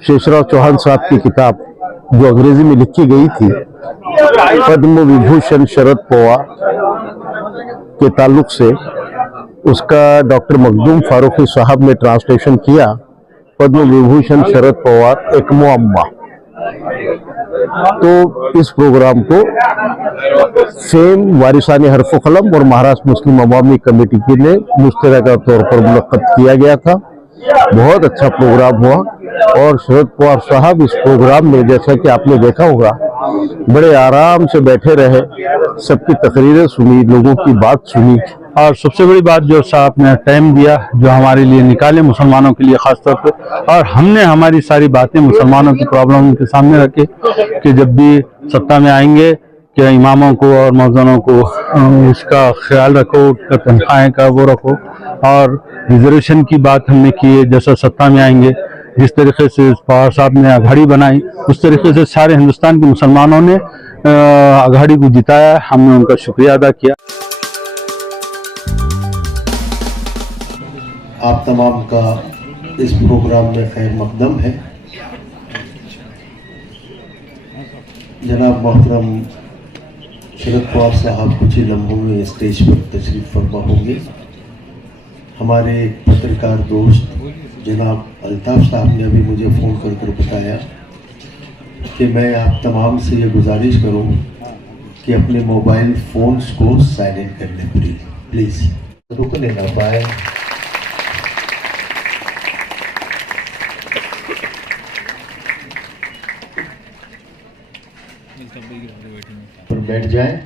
शेषराव चौहान साहब की किताब जो अंग्रेजी में लिखी गई थी, पद्म विभूषण शरद पवार के ताल्लुक से, उसका डॉक्टर मखदूम फारूकी साहब ने ट्रांसलेशन किया। पद्म विभूषण शरद पवार एक मुअम्मा। तो इस प्रोग्राम को फेम वारिसानी हरफ कलम और महाराष्ट्र मुस्लिम अवामी कमेटी ने मुश्तरका तौर पर मुनक्कद किया गया था। बहुत अच्छा प्रोग्राम हुआ और शरद पवार साहब इस प्रोग्राम में, जैसा कि आपने देखा होगा, बड़े आराम से बैठे रहे, सबकी तकरीरें सुनी, लोगों की बात सुनी। और सबसे बड़ी बात जो साहब ने टाइम दिया, जो हमारे लिए निकाले, मुसलमानों के लिए खासतौर पे, और हमने हमारी सारी बातें मुसलमानों की प्रॉब्लम उनके सामने रखे कि जब भी सत्ता में आएंगे कि इमामों को और मौज़नों को इसका ख्याल रखो, उनका तनख्वाहें का वो रखो, और रिजर्वेशन की बात हमने की है। जैसा सत्ता में आएंगे, जिस तरीके से पवार साहब ने अघाड़ी बनाई, उस तरीके से सारे हिंदुस्तान के मुसलमानों ने अघाड़ी को जिताया। हमने उनका शुक्रिया अदा किया। आप तमाम का इस प्रोग्राम में खैर मकदम है। जनाब मोहतरम शरद पवार साहब कुछ ही लम्हों में स्टेज पर तशरीफ फरमा होंगे। हमारे पत्रकार दोस्त जनाब अल्ताफ साहब ने अभी मुझे फ़ोन कर बताया कि मैं आप तमाम से ये गुजारिश करूं कि अपने मोबाइल फ़ोन्स को साइलेंट कर लें प्लीज़। रुकने ना पाए। पर बैठ जाएं।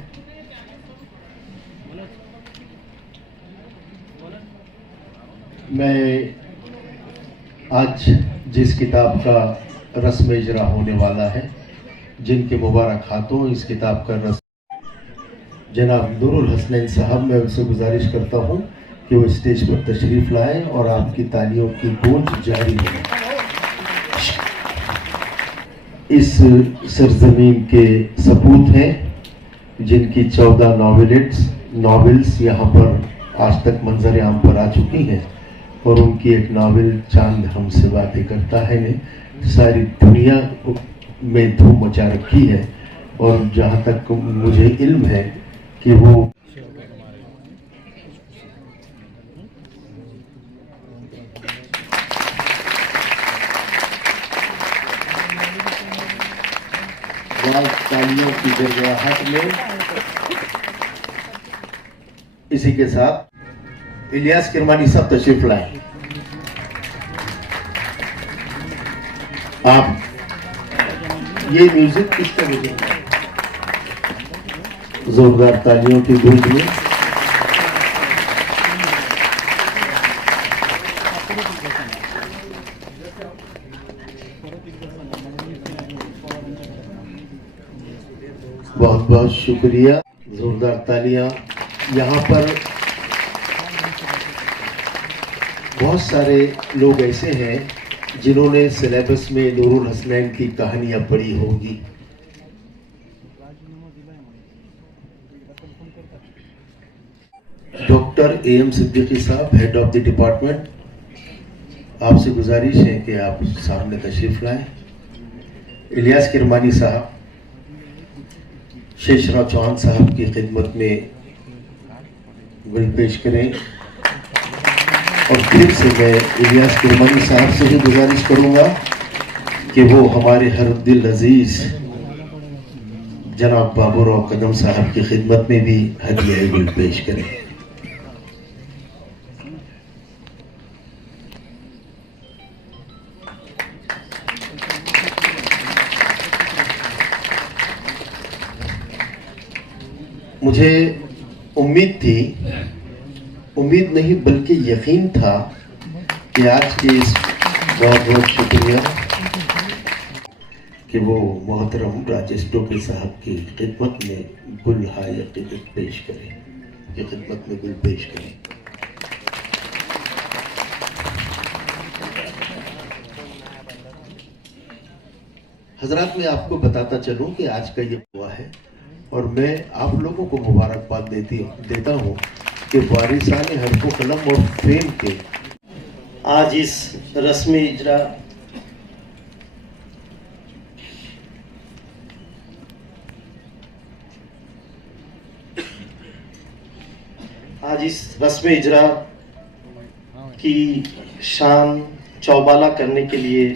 मैं आज जिस किताब का रस्म इजरा होने वाला है, जिनके मुबारक हाथों इस किताब का रस्म जनाब नूरुल हसनैन साहब, मैं उनसे गुजारिश करता हूं कि वो स्टेज पर तशरीफ लाएं और आपकी तालियों की गूंज जारी रहे। इस सरजमीन के सपूत हैं जिनकी 14 नॉवेल्स यहाँ पर आज तक मंजर आम पर आ चुकी हैं, और उनकी एक नावल चांद हमसे बातें करता है ने सारी दुनिया में धूम मचा रखी है। और जहाँ तक मुझे इल्म है कि वो तालियों की गड़गड़ाहट में, इसी के साथ इलियास किरमानी साहब तशरीफ लाए। आप ये म्यूजिक किस तरह जोरदार तालियों की गूंज में बहुत बहुत शुक्रिया। जोरदार तालियां। यहाँ पर बहुत सारे लोग ऐसे हैं जिन्होंने सिलेबस में नूरुल हसनैन की कहानियां पढ़ी होंगी। डॉक्टर AM सिद्दीकी साहब, हेड ऑफ द डिपार्टमेंट, आपसे गुजारिश है कि आप सामने तशरीफ लाएं। इलियास किरमानी साहब शेषराव चौहान साहब की खिदमत में गुल पेश करें। और फिर से मैं इलियास किरमानी साहब से भी गुजारिश करूंगा कि वो हमारे हर दिल अजीज जनाब बाबूराव कदम साहब की खिदमत में भी हदिया गुल पेश करें। मुझे उम्मीद नहीं बल्कि यकीन था कि आज के इस बहुत बहुत शुक्रिया कि वो मोहतरम राजेश टोपे साहब की खिदमत में गुल हायक़ीक़त पेश करें, की खिदमत में गुल पेश करें। हजरात, मैं आपको बताता चलूं कि आज का ये हुआ है और मैं आप लोगों को मुबारकबाद देता हूँ कि वारिसाने हरफ कलम और फेम के आज इस रस्म इजरा आज इस रस्म इजरा की शान चौबाला करने के लिए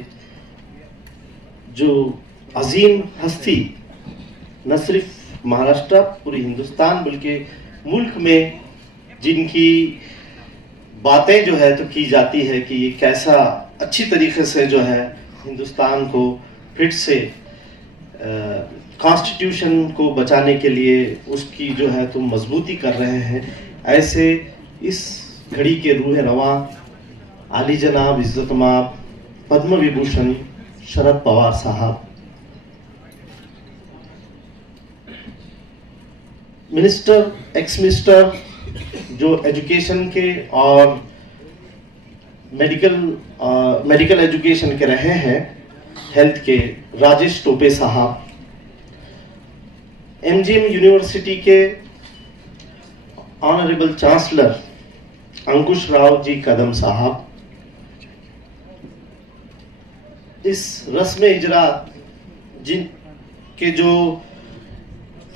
जो अजीम हस्ती न सिर्फ महाराष्ट्र पूरे हिंदुस्तान बल्कि मुल्क में जिनकी बातें जो है तो की जाती है कि ये कैसा अच्छी तरीके से जो है हिंदुस्तान को फिर से कॉन्स्टिट्यूशन को बचाने के लिए उसकी जो है तो मजबूती कर रहे हैं, ऐसे इस घड़ी के रूह रवा आली जनाब इज्जतमाब पद्म विभूषण शरद पवार साहब, मिनिस्टर एक्स मिनिस्टर जो एजुकेशन के और मेडिकल एजुकेशन के रहे हैं, हेल्थ के राजेश टोपे साहब, एमजीएम यूनिवर्सिटी के ऑनरेबल चांसलर अंकुश राव जी कदम साहब, इस रस्म इजरा जिनके जो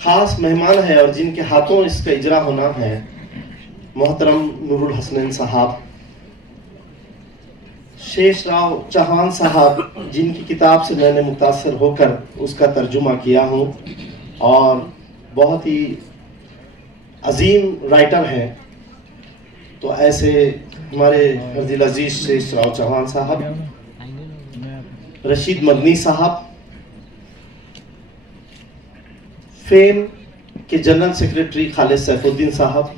खास मेहमान है और जिनके हाथों इसका इजरा होना है, मोहतरम नूरुल हसनैन साहब, शेष राव चौहान साहब जिनकी किताब से मैंने मुतासर होकर उसका तर्जुमा किया हूँ और बहुत ही अजीम राइटर हैं, तो ऐसे हमारे हरदिल अजीज शेष राव चौहान साहब, रशीद मदनी साहब, फेम के जनरल सेक्रेटरी खालिद सैफुद्दीन साहब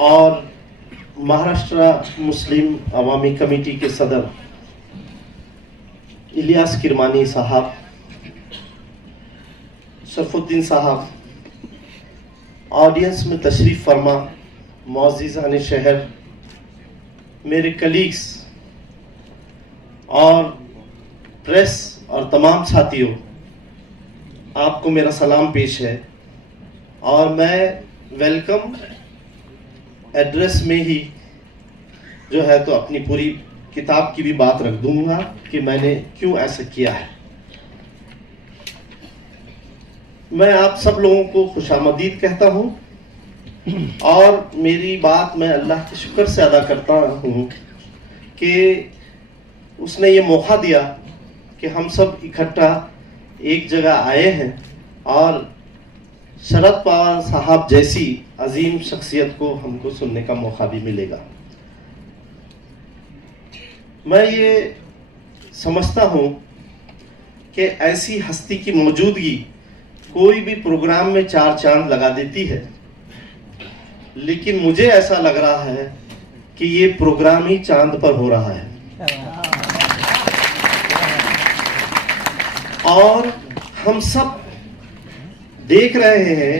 और महाराष्ट्र मुस्लिम अवामी कमेटी के सदर इलियास किरमानी साहब, शरफुद्दीन साहब, ऑडियंस में तशरीफ फरमा मौजूदान शहर, मेरे कलीग्स और प्रेस और तमाम साथियों, आपको मेरा सलाम पेश है और मैं वेलकम एड्रेस में ही जो है तो अपनी पूरी किताब की भी बात रख दूंगा कि मैंने क्यों ऐसा किया है। मैं आप सब लोगों को खुशामदीद कहता हूं और मेरी बात मैं अल्लाह के शुक्र से अदा करता हूं कि उसने ये मौका दिया कि हम सब इकट्ठा एक जगह आए हैं और शरद पवार साहब जैसी अजीम शख्सियत को हमको सुनने का मौका भी मिलेगा। मैं ये समझता हूं कि ऐसी हस्ती की मौजूदगी कोई भी प्रोग्राम में चार चांद लगा देती है, लेकिन मुझे ऐसा लग रहा है कि ये प्रोग्राम ही चांद पर हो रहा है और हम सब देख रहे हैं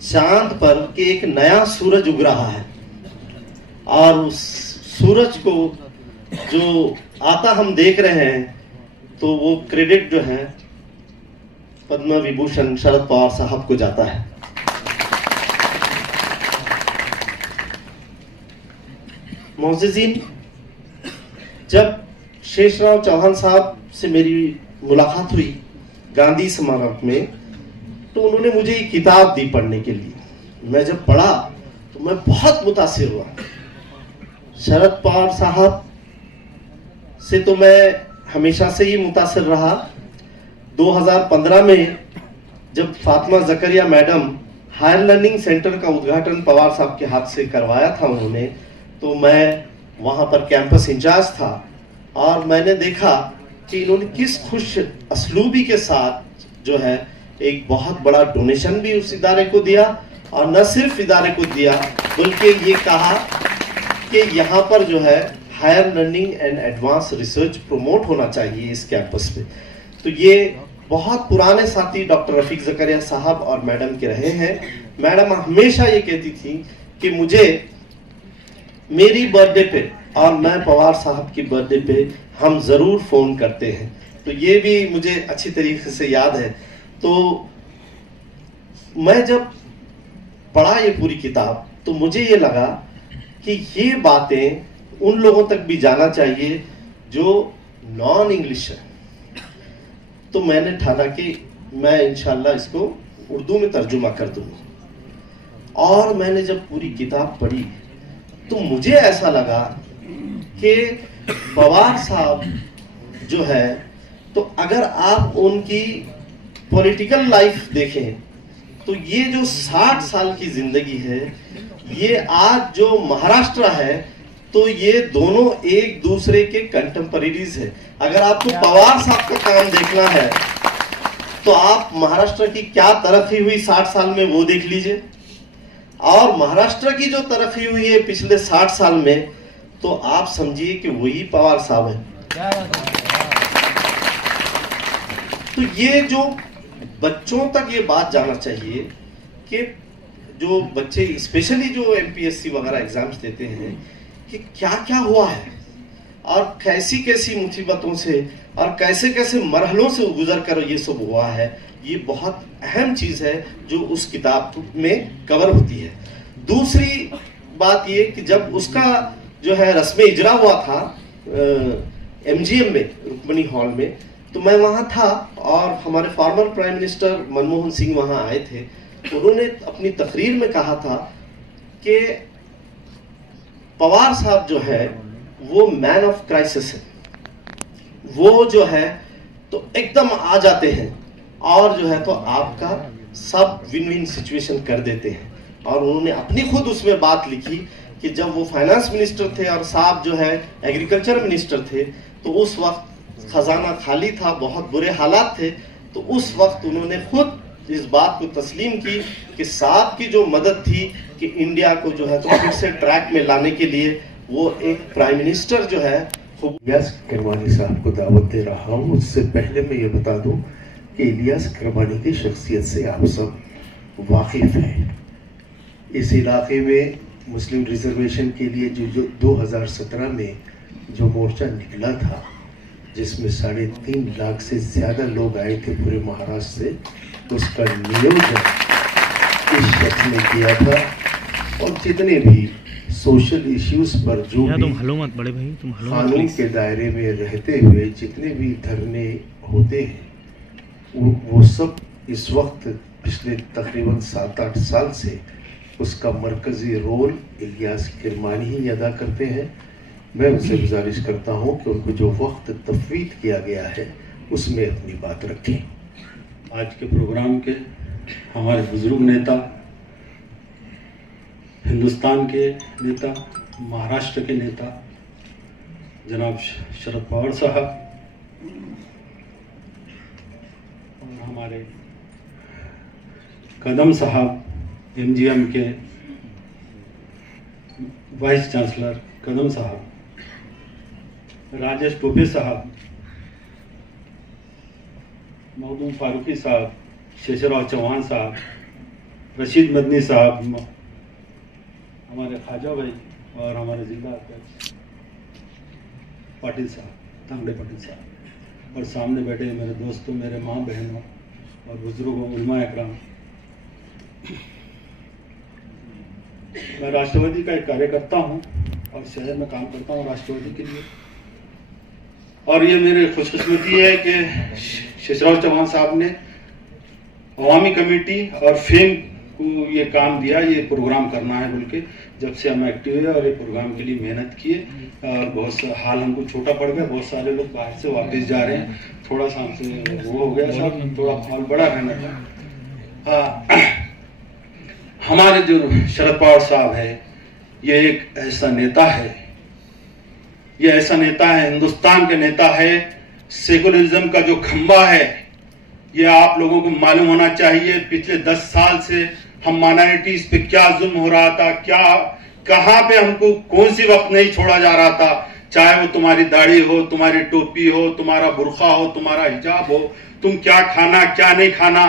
चांद पर कि एक नया सूरज उग रहा है और उस सूरज को जो आता हम देख रहे हैं, तो वो क्रेडिट जो है पद्म विभूषण शरद पवार साहब को जाता है। मोअज़्ज़िज़ीन, जब शेषराव चौहान साहब से मेरी मुलाकात हुई गांधी स्मारक में, तो उन्होंने मुझे एक किताब दी पढ़ने के लिए। मैं जब पढ़ा तो मैं बहुत मुतासिर हुआ। शरद पवार साहब से तो मैं हमेशा से ही मुतासिर रहा। 2015 में जब Fatima Zakaria madam higher learning centre का उद्घाटन पवार साहब के हाथ से करवाया था उन्होंने, तो मैं वहाँ पर कैंपस इंचार्ज था और मैंने देखा कि इन्होंने किस खुश असलूबी के साथ जो है एक बहुत बड़ा डोनेशन भी उस इदारे को दिया और न सिर्फ इदारे को दिया बल्कि ये कहा कि यहाँ पर जो है higher learning and advance research promote होना चाहिए इस कैंपस पे। तो ये बहुत पुराने साथी डॉक्टर रफीक ज़करिया साहब और मैडम के रहे हैं। मैडम हमेशा ये कहती थी कि मुझे मेरी बर्थडे पे और मैं पवार साहब की बर्थडे पे हम ज़रूर फ़ोन करते हैं। तो ये भी मुझे अच्छी तरीके से याद है। तो मैं जब पढ़ा ये पूरी किताब तो मुझे ये लगा कि ये बातें उन लोगों तक भी जाना चाहिए जो नॉन इंग्लिश है। तो मैंने ठाना कि मैं इंशाल्लाह इसको उर्दू में तर्जुमा कर दूंगा। और मैंने जब पूरी किताब पढ़ी तो मुझे ऐसा लगा कि पवार साहब जो है, तो अगर आप उनकी पॉलिटिकल लाइफ देखें तो ये जो 60 साल की जिंदगी है, ये आज जो महाराष्ट्र है तो ये दोनों एक दूसरे के कंटेम्परेरीज है। अगर आपको पवार साहब का काम देखना है तो आप महाराष्ट्र की क्या तरक्की हुई 60 साल में वो देख लीजिए, और महाराष्ट्र की जो तरक्की हुई है पिछले 60 साल में, तो आप समझिए कि वही पवार साहब है। तो ये जो बच्चों तक ये बात जाना चाहिए कि जो बच्चे स्पेशली जो एमपीएससी वगैरह एग्जाम्स देते हैं कि क्या क्या हुआ है और कैसी कैसी मुसीबतों से और कैसे कैसे मरहलों से गुजर कर ये सब हुआ है। ये बहुत अहम चीज है जो उस किताब में कवर होती है। दूसरी बात ये कि जब उसका जो है रस्म इजरा हुआ था एमजीएम में, रुक्मणी हॉल में, तो मैं वहां था और हमारे former prime minister Manmohan Singh वहां आए थे। उन्होंने अपनी तकरीर में कहा था कि पवार साहब जो है वो मैन ऑफ क्राइसिस है, वो जो है तो एकदम आ जाते हैं और जो है तो आपका सब विन विन सिचुएशन कर देते हैं। और उन्होंने अपनी खुद उसमें बात लिखी कि जब वो फाइनेंस मिनिस्टर थे और साहब जो है एग्रीकल्चर मिनिस्टर थे, तो उस वक्त खजाना खाली था, बहुत बुरे हालात थे। तो उस वक्त उन्होंने खुद इस बात को तस्लीम की कि साहब की जो मदद थी कि इंडिया को जो है तो फिर से ट्रैक में लाने के लिए वो एक प्राइम मिनिस्टर जो है इलियास किरमानी साहब को दावत दे रहा हूँ। उससे पहले मैं ये बता दूं कि इलियास किरमानी की शख्सियत से आप सब वाकिफ हैं। इस इलाके में मुस्लिम रिजर्वेशन के लिए जो 2017 में जो मोर्चा निकला था, जिसमें 3.5 लाख से ज़्यादा लोग आए थे पूरे महाराष्ट्र से, उसका नियोजन इस शख्स ने किया था। और जितने भी सोशल इश्यूज पर जो भी कानून के दायरे में रहते हुए जितने भी धरने होते हैं वो सब इस वक्त पिछले तकरीबन 7-8 साल से उसका मरकजी रोल इलियास किरमानी ही अदा करते हैं। मैं उनसे गुजारिश करता हूं कि उनको जो वक्त तफवीद किया गया है उसमें अपनी बात रखें। आज के प्रोग्राम के हमारे बुजुर्ग नेता, हिंदुस्तान के नेता, महाराष्ट्र के नेता जनाब शरद पवार साहब और हमारे कदम साहब, एमजीएम के वाइस चांसलर कदम साहब, राजेश टोपे साहब, मखदूम फारूकी साहब, शेषराव चौहान साहब, रशीद मदनी साहब, हमारे ख्वाजा भाई और हमारे जिला अध्यक्ष पाटिल साहब, तांगड़े पाटिल साहब, और सामने बैठे मेरे दोस्तों, मेरे माँ बहनों और बुजुर्गों, उलमा इकराम। मैं राष्ट्रवादी का एक कार्यकर्ता हूँ और शहर में काम करता हूँ राष्ट्रवादी के लिए। और ये मेरी खुशकिस्मती है कि शेषराव चौहान साहब ने अवामी कमेटी और फेम को ये काम दिया, ये प्रोग्राम करना है बोल के। जब से हम एक्टिव है और ये प्रोग्राम के लिए मेहनत किए, और बहुत सा हाल हमको छोटा पड़ गया, बहुत सारे लोग बाहर से वापस जा रहे हैं, थोड़ा सा हमसे वो हो गया, सब थोड़ा हाल बड़ा रहना था। हमारे जो शरद पवार साहब है, ये एक ऐसा नेता है, ये ऐसा नेता है, हिंदुस्तान के नेता है, सेकुलरिज्म का जो खंबा है, ये आप लोगों को मालूम होना चाहिए। पिछले 10 साल से हम माइनॉरिटीज पे क्या जुल्म हो रहा था, क्या कहां पे हमको कौन सी वक्त नहीं छोड़ा जा रहा था, चाहे वो तुम्हारी दाढ़ी हो, तुम्हारी टोपी हो, तुम्हारा बुर्का हो, तुम्हारा हिजाब हो, तुम क्या खाना क्या नहीं खाना।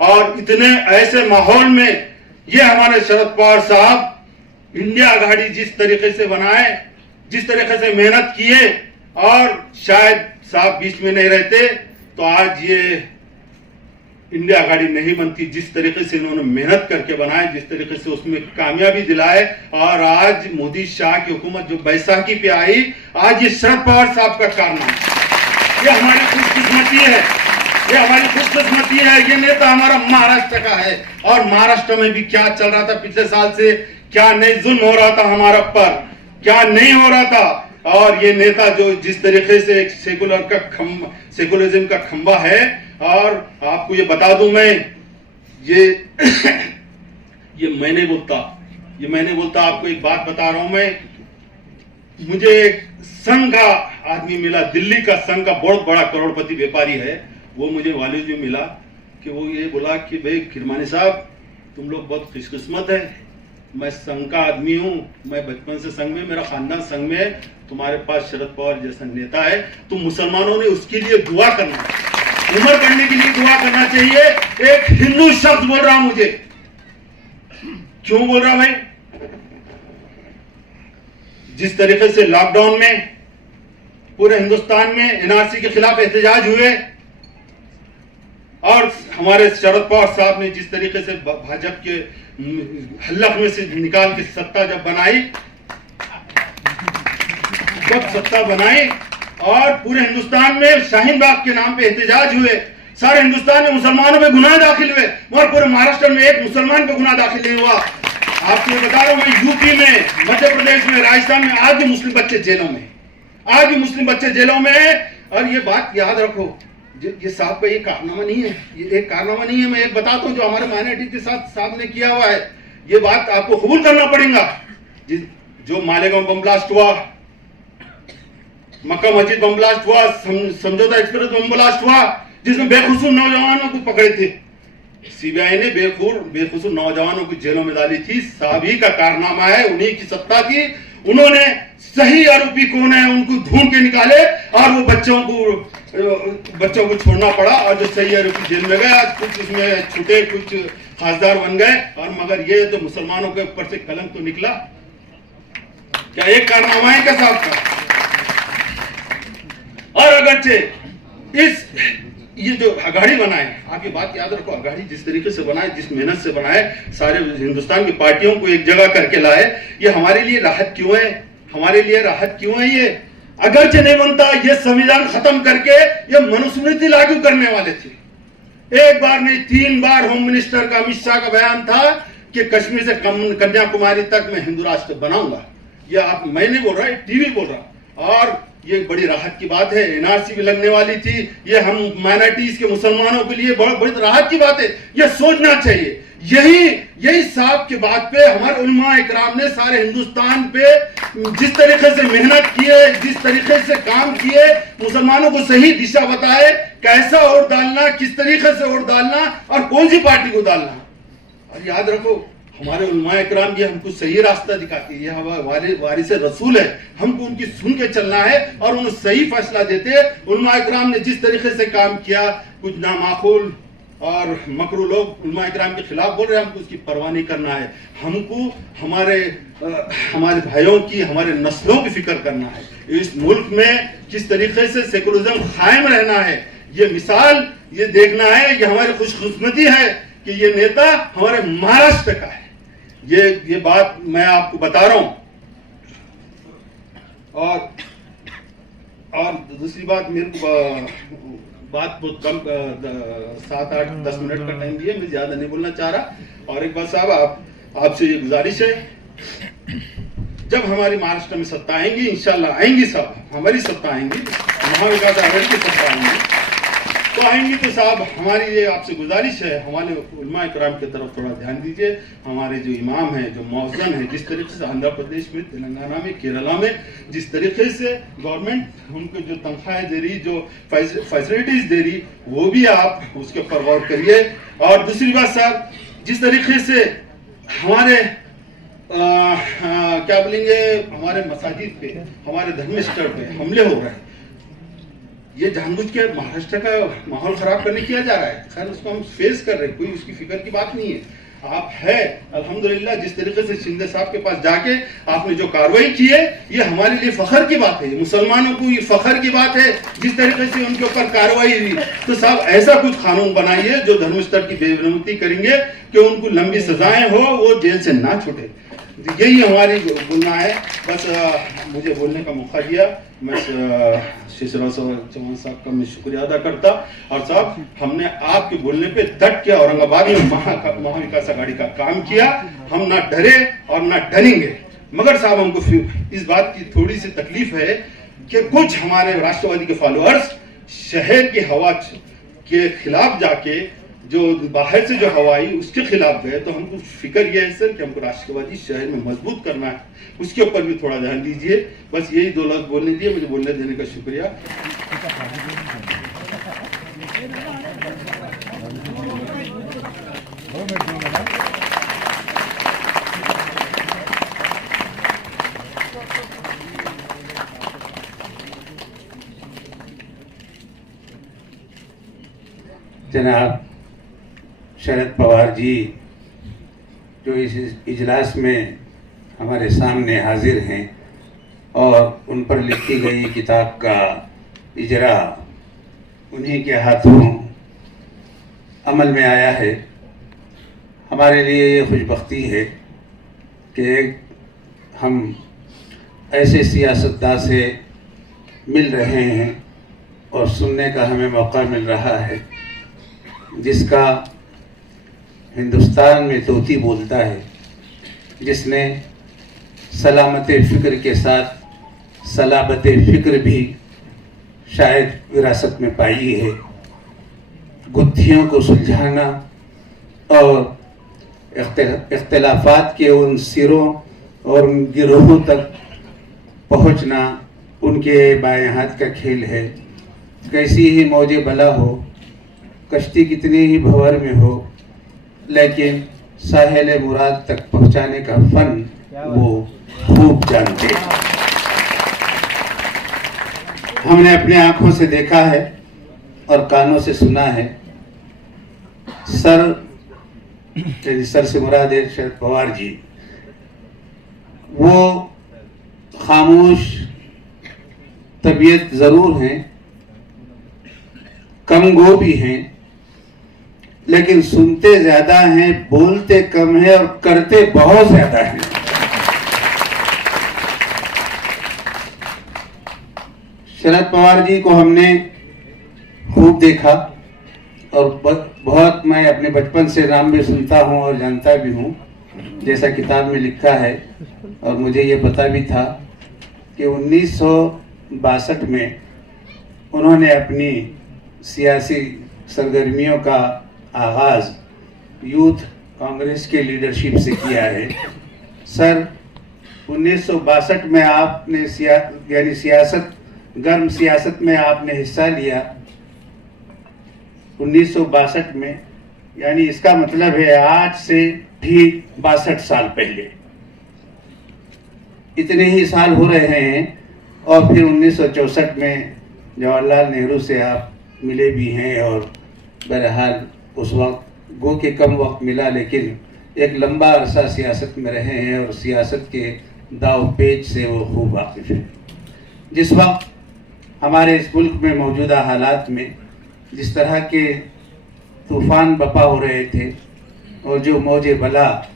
और इतने ऐसे माहौल में ये हमारे शरद पवार साहब इंडिया आघाड़ी जिस तरीके से बनाए, जिस तरीके से मेहनत किए, और शायद साहब बीच में नहीं रहते तो आज ये इंडिया आघाड़ी नहीं बनती। जिस तरीके से इन्होंने मेहनत करके बनाए, जिस तरीके से उसमें कामयाबी दिलाए, और आज मोदी शाह की हुकूमत जो बैसाखी पे आई, आज ये शरद पवार साहब का कारनामा, ये हमारी खुशकिस्मती है। ये हमारी खुशकिस्मती है, ये नेता हमारा महाराष्ट्र का है। और महाराष्ट्र में भी क्या चल रहा था पिछले साल से, क्या नहीं जुल्म हो रहा था हमारा पर, क्या नहीं हो रहा था। और ये नेता जो जिस तरीके से एक सेकुलरिज्म का खंबा है, और आपको ये बता दूं मैं, ये मैं नहीं बोलता, आपको एक बात बता रहा हूं मैं। मुझे एक संघ का आदमी मिला, दिल्ली का संघ का बहुत बड़ा करोड़पति व्यापारी है, वो मुझे वालिद में मिला कि वो ये बोला कि भाई किरमानी साहब, तुम लोग बहुत खुशकिस्मत है, मैं संघ का आदमी हूँ, मैं बचपन से संघ में, मेरा खानदान संघ में है, तुम्हारे पास शरद पवार जैसा नेता है, तो मुसलमानों ने उसके लिए दुआ करना, उम्र करने के लिए दुआ करना चाहिए। एक हिंदू शब्द बोल रहा हूं, मुझे क्यों बोल रहा भाई, जिस तरीके से लॉकडाउन में पूरे हिंदुस्तान में एनआरसी के खिलाफ एहतजाज हुए, और हमारे शरद पवार साहब ने जिस तरीके से भाजपा के हल्लक में से निकाल के सत्ता जब बनाई और पूरे हिंदुस्तान में शाहीन बाग के नाम पे एहतजाज हुए, सारे हिंदुस्तान में मुसलमानों पे गुनाह दाखिल हुए, मगर पूरे महाराष्ट्र में एक मुसलमान पे गुनाह दाखिल नहीं हुआ। आपको बता रहा हूं मैं, यूपी में, मध्य प्रदेश में, राजस्थान में आज भी मुस्लिम बच्चे जेलों में, आज भी मुस्लिम बच्चे जेलों में है। और ये बात याद रखो, ये साहब का ये कारनामा नहीं है, ये एक कारनामा नहीं है, मैं एक बताता हूँ जो हमारे माइनॉरिटी के साथ साहब ने किया हुआ है, ये बात आपको कबूल करना पड़ेगा। जो मालेगांव बम ब्लास्ट हुआ, मक्का मस्जिद बम ब्लास्ट हुआ, समझौता एक्सप्रेस बम ब्लास्ट हुआ, जिसमें बेकसूर नौजवानों को पकड़े थे, सीबीआई ने बेकसूर नौजवानों को जेलों में डाली थी, साहब ही का कारनामा है, उन्हीं की सत्ता थी। उन्होंने सही आरोपी कौन है उनको ढूंढ के निकाले, और वो बच्चों को छोड़ना पड़ा, और जो सही आरोपी जेल में गए, आज कुछ उसमें छूटे, कुछ खासदार बन गए, और मगर ये तो मुसलमानों के ऊपर से कलंक तो निकला। क्या एक कारनामा है क्या साहब का? और अगरचे ये जो अघाड़ी बनाए, आप ये बात याद रखो, अघाड़ी जिस तरीके से बनाए, जिस मेहनत से बनाए, सारे हिंदुस्तान की पार्टियों को एक जगह करके लाए, ये हमारे लिए राहत क्यों है? हमारे लिए राहत क्यों है? ये अगरचे नहीं बनता, ये संविधान खत्म करके ये मनुस्मृति लागू करने वाले थे। एक बार नहीं 3 बार होम मिनिस्टर का अमित शाह का बयान था कि कश्मीर से कन्याकुमारी तक मैं हिंदू राष्ट्र बनाऊंगा। ये आप, मैं नहीं बोल रहा, टीवी बोल रहा। और ये बड़ी राहत की बात है, एनआरसी भी लगने वाली थी, ये हम माइनॉरिटीज के मुसलमानों के लिए बहुत बड़ी राहत की बात है, ये सोचना चाहिए। यही साहब के बात पे हमारे उलमा इकराम ने सारे हिंदुस्तान पे जिस तरीके से मेहनत किए, जिस तरीके से काम किए, मुसलमानों को सही दिशा बताए, कैसा वोट डालना, किस तरीके से वोट डालना, और कौन सी पार्टी को डालना। और याद रखो, हमारे उलमा इकराम ये हमको सही रास्ता दिखाती है, ये हमारे वारिस रसूल है, हमको उनकी सुन के चलना है और उन्हें सही फैसला देते। उलमा इकराम ने जिस तरीके से काम किया, कुछ नामाकूल और मकरू लोग उलमा इकराम के खिलाफ बोल रहे हैं, हमको उसकी परवाह नहीं करना है। हमको हमारे भाइयों की, हमारे नस्लों की फिक्र करना है। इस मुल्क में किस तरीके से सेकुलरिज्म कायम रहना है, ये मिसाल ये देखना है। ये हमारी खुशकिस्मती है कि ये नेता हमारे महाराष्ट्र का है। ये बात मैं आपको बता रहा हूं। और दूसरी बात, मेरे को बात बहुत कम 7-8-10 मिनट का टाइम दिया, मैं ज्यादा नहीं बोलना चाह रहा। और एक बात साहब, आपसे ये गुजारिश है, जब हमारी महाराष्ट्र में सत्ता आएंगी, इंशाल्लाह आएंगी साहब, हमारी सत्ता आएंगी, महाविकास आघाड़ी की सत्ता आएंगी, तो आएंगी तो साहब हमारी ये आपसे गुजारिश है, हमारे उलमा इकराम की तरफ थोड़ा ध्यान दीजिए। हमारे जो इमाम हैं, जो मौज़न हैं, जिस तरीके से आंध्र प्रदेश में, तेलंगाना में, केरला में जिस तरीके से गवर्नमेंट उनको जो तनख्वाहें दे रही, जो फैसिलिटीज दे रही, वो भी आप उसके ऊपर गौर करिए। और दूसरी बात साहब, जिस तरीके से हमारे क्या बोलेंगे, हमारे मसाजिद पे, हमारे धर्मस्थल पे हमले हो रहे हैं, ये जानबूझ के महाराष्ट्र का माहौल खराब करने किया जा रहा है। खैर, उसको हम फेस कर रहे हैं, कोई उसकी फिक्र की बात नहीं है। आप है अल्हम्दुलिल्लाह, जिस तरीके से शिंदे साहब के पास जाके आपने जो कार्रवाई की है, ये हमारे लिए फखर की बात है, मुसलमानों को ये फखर की बात है। जिस तरीके से उनके ऊपर कार्रवाई हुई, तो साहब ऐसा कुछ कानून बनाइए जो धर्म स्तर की बेनमती करेंगे कि उनको लंबी सजाएं हो, वो जेल से ना छूटे। यही हमारी बोलना है। बस मुझे बोलने का मौका दिया, मैं श्री शिवराज चौहान साहब का मैं शुक्रिया अदा करता। और साहब हमने आपके बोलने पे डट के औरंगाबाद में महाविकास आघाड़ी का काम किया। हम ना डरे और ना डरेंगे। मगर साहब हमको इस बात की थोड़ी सी तकलीफ है कि कुछ हमारे राष्ट्रवादी के फॉलोअर्स शहर की हवा के खिलाफ जाके जो बाहर से जो हवा आई उसके खिलाफ गए। तो हमको फिक्र यह है सर कि हमको राष्ट्रवादी शहर में मजबूत करना है, उसके ऊपर भी थोड़ा ध्यान दीजिए। बस यही 2 लफ्ज बोलने दिए, मुझे बोलने देने का शुक्रिया। जनाब शरद पवार जी जो इस इजलास में हमारे सामने हाजिर हैं और उन पर लिखी गई किताब का इजरा उन्हीं के हाथों अमल में आया है। हमारे लिए ये खुशबख्ती है कि हम ऐसे सियासतदान से मिल रहे हैं और सुनने का हमें मौका मिल रहा है जिसका हिंदुस्तान में तोती बोलता है, जिसने सलामत फ़िक्र के साथ सलाबत फ़िक्र भी शायद विरासत में पाई है। गुत्थियों को सुलझाना और इख्तिलाफात के उन सिरों और उन गिरोहों तक पहुंचना उनके बाएं हाथ का खेल है। कैसी ही मौजे बला हो, कश्ती कितनी ही भंवर में हो, लेकिन साहिल मुराद तक पहुंचाने का फन वो खूब जानते हैं। हमने अपने आंखों से देखा है और कानों से सुना है। सर से मुराद है शरद पवार जी। वो खामोश तबीयत जरूर हैं, कम गो भी हैं, लेकिन सुनते ज्यादा हैं, बोलते कम है और करते बहुत ज्यादा हैं। शरद पवार जी को हमने खूब देखा और बहुत मैं अपने बचपन से नाम भी सुनता हूं और जानता भी हूं, जैसा किताब में लिखा है। और मुझे ये पता भी था कि 1962 में उन्होंने अपनी सियासी सरगर्मियों का आगाज यूथ कांग्रेस के लीडरशिप से किया है। सर 1962 में आपने गर्म सियासत में आपने हिस्सा लिया 1962 में, यानी इसका मतलब है आज से ठीक 62 साल पहले। इतने ही साल हो रहे हैं और फिर 1964 में जवाहरलाल नेहरू से आप मिले भी हैं और बहरहाल उस वक्त गो के कम वक्त मिला, लेकिन एक लंबा अरसा सियासत में रहे हैं और सियासत के दाव पेच से वो खूब वाकिफ हैं। जिस वक्त हमारे इस मुल्क में मौजूदा हालात में जिस तरह के तूफान बपा हो रहे थे और जो मौजे बला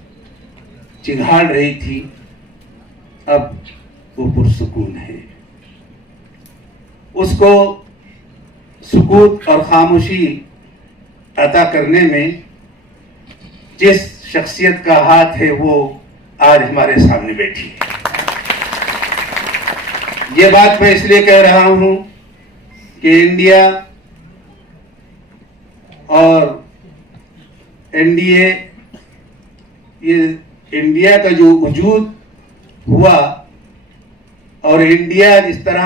चिंगाड़ रही थी, अब वो पुरसुकून है। उसको सुकूत और खामोशी अता करने में जिस शख्सियत का हाथ है वो आज हमारे सामने बैठी है। ये बात मैं इसलिए कह रहा हूं कि इंडिया और एनडीए, ये इंडिया का जो वजूद हुआ और इंडिया जिस तरह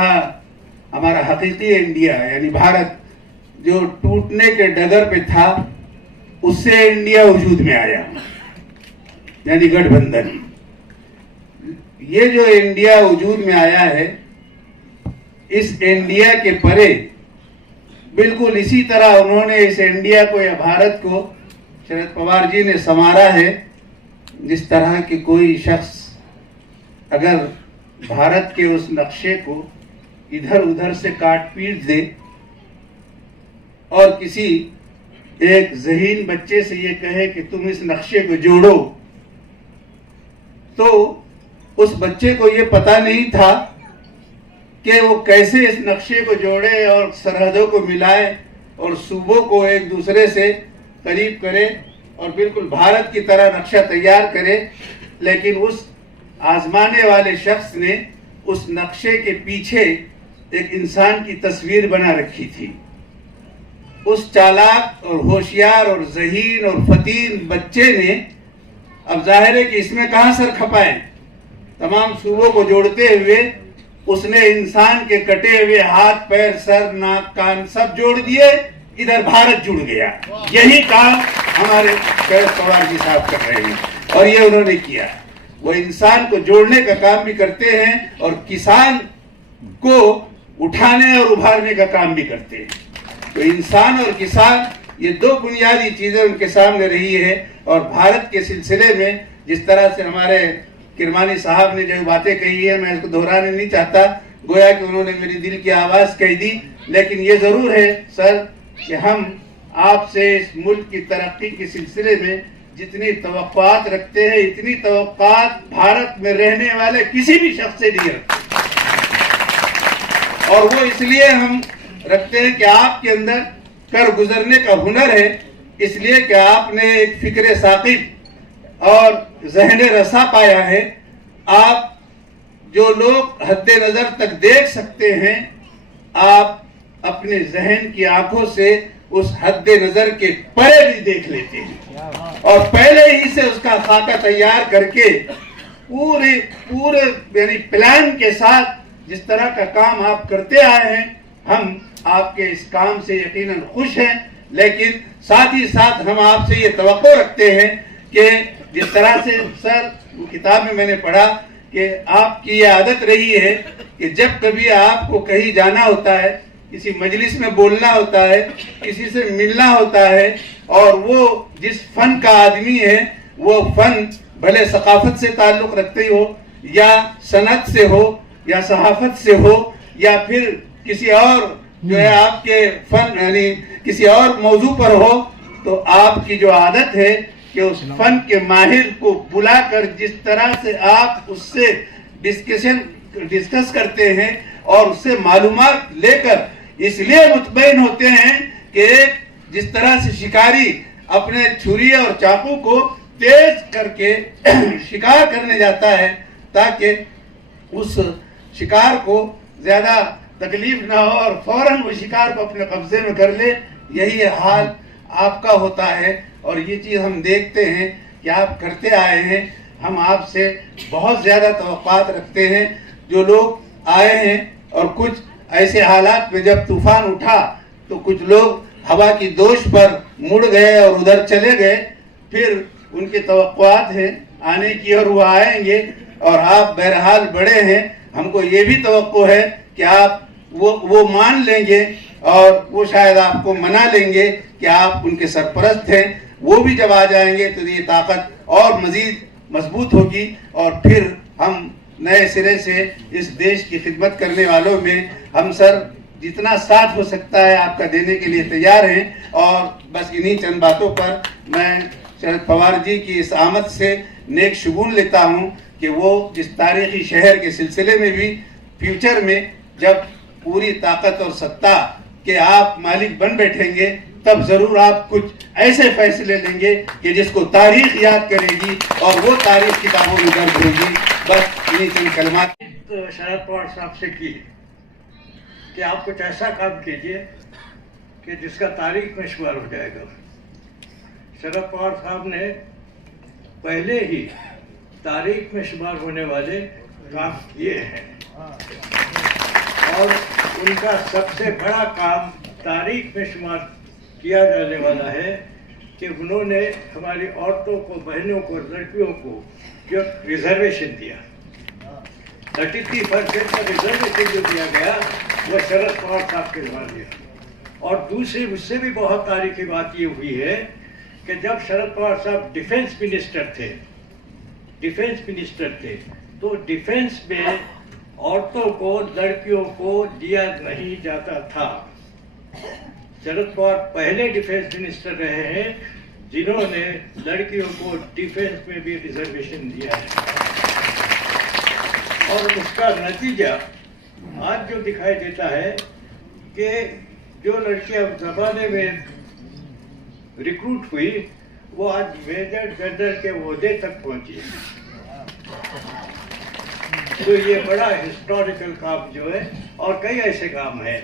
हमारा हकीकी इंडिया यानी भारत जो टूटने के डगर पे था, उससे इंडिया वजूद में आया, यानी गठबंधन। ये जो इंडिया वजूद में आया है, इस इंडिया के परे बिल्कुल इसी तरह उन्होंने इस इंडिया को या भारत को शरद पवार जी ने संवारा है, जिस तरह के कोई शख्स अगर भारत के उस नक्शे को इधर उधर से काट पीट दे और किसी एक ज़हीन बच्चे से ये कहे कि तुम इस नक्शे को जोड़ो, तो उस बच्चे को ये पता नहीं था कि वो कैसे इस नक्शे को जोड़े और सरहदों को मिलाए और सूबों को एक दूसरे से करीब करे और बिल्कुल भारत की तरह नक्शा तैयार करे। लेकिन उस आजमाने वाले शख्स ने उस नक्शे के पीछे एक इंसान की तस्वीर बना रखी थी। उस चालाक और होशियार और ज़हीन और फतीन बच्चे ने, अब जाहिर है कि इसमें कहाँ सर खपाए, तमाम सूबों को जोड़ते हुए उसने इंसान के कटे हुए हाथ पैर सर नाक कान सब जोड़ दिए, इधर भारत जुड़ गया। यही काम हमारे शरद पवार जी साहब कर रहे हैं और ये उन्होंने किया। वो इंसान को जोड़ने का काम भी करते हैं और किसान को उठाने और उभारने का काम भी करते हैं। तो इंसान और किसान, ये दो बुनियादी चीजें उनके सामने रही है। और भारत के सिलसिले में जिस तरह से हमारे किरमानी साहब ने जो बातें कही है, मैं इसको दोहराने नहीं चाहता, गोया कि उन्होंने मेरी दिल की आवाज कह दी। लेकिन ये जरूर है सर कि हम आपसे इस मुल्क की तरक्की के सिलसिले में जितनी तवक्कुआत रखते हैं, इतनी तवक्कुआत भारत में रहने वाले किसी भी शख्स से नहीं रखते। और वो इसलिए हम रखते हैं कि आपके अंदर कर गुजरने का हुनर है, इसलिए कि आपने एक फिक्र साकिब और ज़हन रसा पाया है। आप जो लोग हद्दे नजर तक देख सकते हैं, आप अपने जहन की आंखों से उस हद्दे नजर के परे भी देख लेते हैं और पहले ही से उसका खाका तैयार करके पूरे यानी प्लान के साथ जिस तरह का काम आप करते आए हैं, हम आपके इस काम से यकीनन खुश हैं। लेकिन साथ ही साथ हम आपसे ये तवक्को रखते हैं कि जिस तरह से सर किताब में मैंने पढ़ा कि आपकी ये आदत रही है कि जब कभी आपको कहीं जाना होता है, किसी मजलिस में बोलना होता है, किसी से मिलना होता है, और वो जिस फन का आदमी है वो फन भले सकाफत से ताल्लुक रखते हो या सनत से हो या सहाफत से हो या फिर किसी और जो है आपके फन यानी किसी और मौजू पर हो, तो आपकी जो आदत है कि उस फन के माहिर को बुलाकर जिस तरह से आप उससे डिस्कस करते हैं और उससे मालूमात लेकर इसलिए मुतमईन होते हैं कि जिस तरह से शिकारी अपने छुरी और चाकू को तेज करके शिकार करने जाता है ताकि उस शिकार को ज्यादा तकलीफ ना हो और फौरन वो शिकार को अपने कब्जे में कर ले, यही हाल आपका होता है। और ये चीज़ हम देखते हैं कि आप करते आए हैं। हम आपसे बहुत ज़्यादा तवक्कुआत रखते हैं। जो लोग आए हैं और कुछ ऐसे हालात में जब तूफान उठा तो कुछ लोग हवा की दोष पर मुड़ गए और उधर चले गए, फिर उनकी तवक्कुआत है आने की और वो आएंगे और आप बहरहाल बड़े हैं। हमको ये भी तवक्को है कि आप वो मान लेंगे और वो शायद आपको मना लेंगे कि आप उनके सरपरस्त हैं। वो भी जब आ जाएंगे तो ये ताकत और मजीद मजबूत होगी और फिर हम नए सिरे से इस देश की खिदमत करने वालों में हम सर जितना साथ हो सकता है आपका देने के लिए तैयार हैं। और बस इन्हीं चंद बातों पर मैं शरद पवार जी की इस आमद से नेक शुगुन लेता हूँ कि वो इस तारीखी शहर के सिलसिले में भी फ्यूचर में जब पूरी ताकत और सत्ता के आप मालिक बन बैठेंगे तब जरूर आप कुछ ऐसे फैसले लेंगे कि जिसको तारीख याद करेगी और वो तारीख किताबों में दर्ज होगी। बस इन्हीं चंद कलमात शरद पवार साहब से की कि आप कुछ ऐसा काम कीजिए कि जिसका तारीख में शुमार हो जाएगा। शरद पवार साहब ने पहले ही तारीख में शुमार होने वाले काम किए हैं और उनका सबसे बड़ा काम तारीख में शुमार किया जाने वाला है कि उन्होंने हमारी औरतों को, बहनों को, लड़कियों को जो रिजर्वेशन दिया, 33% का रिजर्वेशन जो दिया गया वो शरद पवार साहब के द्वारा दिया। और दूसरी उससे भी बहुत तारीखी बात ये हुई है कि जब शरद पवार साहब डिफेंस मिनिस्टर थे तो डिफेंस में औरतों को, लड़कियों को दिया नहीं जाता था। शरद पवार पहले डिफेंस मिनिस्टर रहे हैं जिन्होंने लड़कियों को डिफेंस में भी रिजर्वेशन दिया है और उसका नतीजा आज जो दिखाई देता है कि जो लड़कियां जमाने में रिक्रूट हुई वो आज मेजर जनरल के ओहदे तक पहुंची। तो ये बड़ा हिस्टोरिकल काम जो है, और कई ऐसे काम हैं,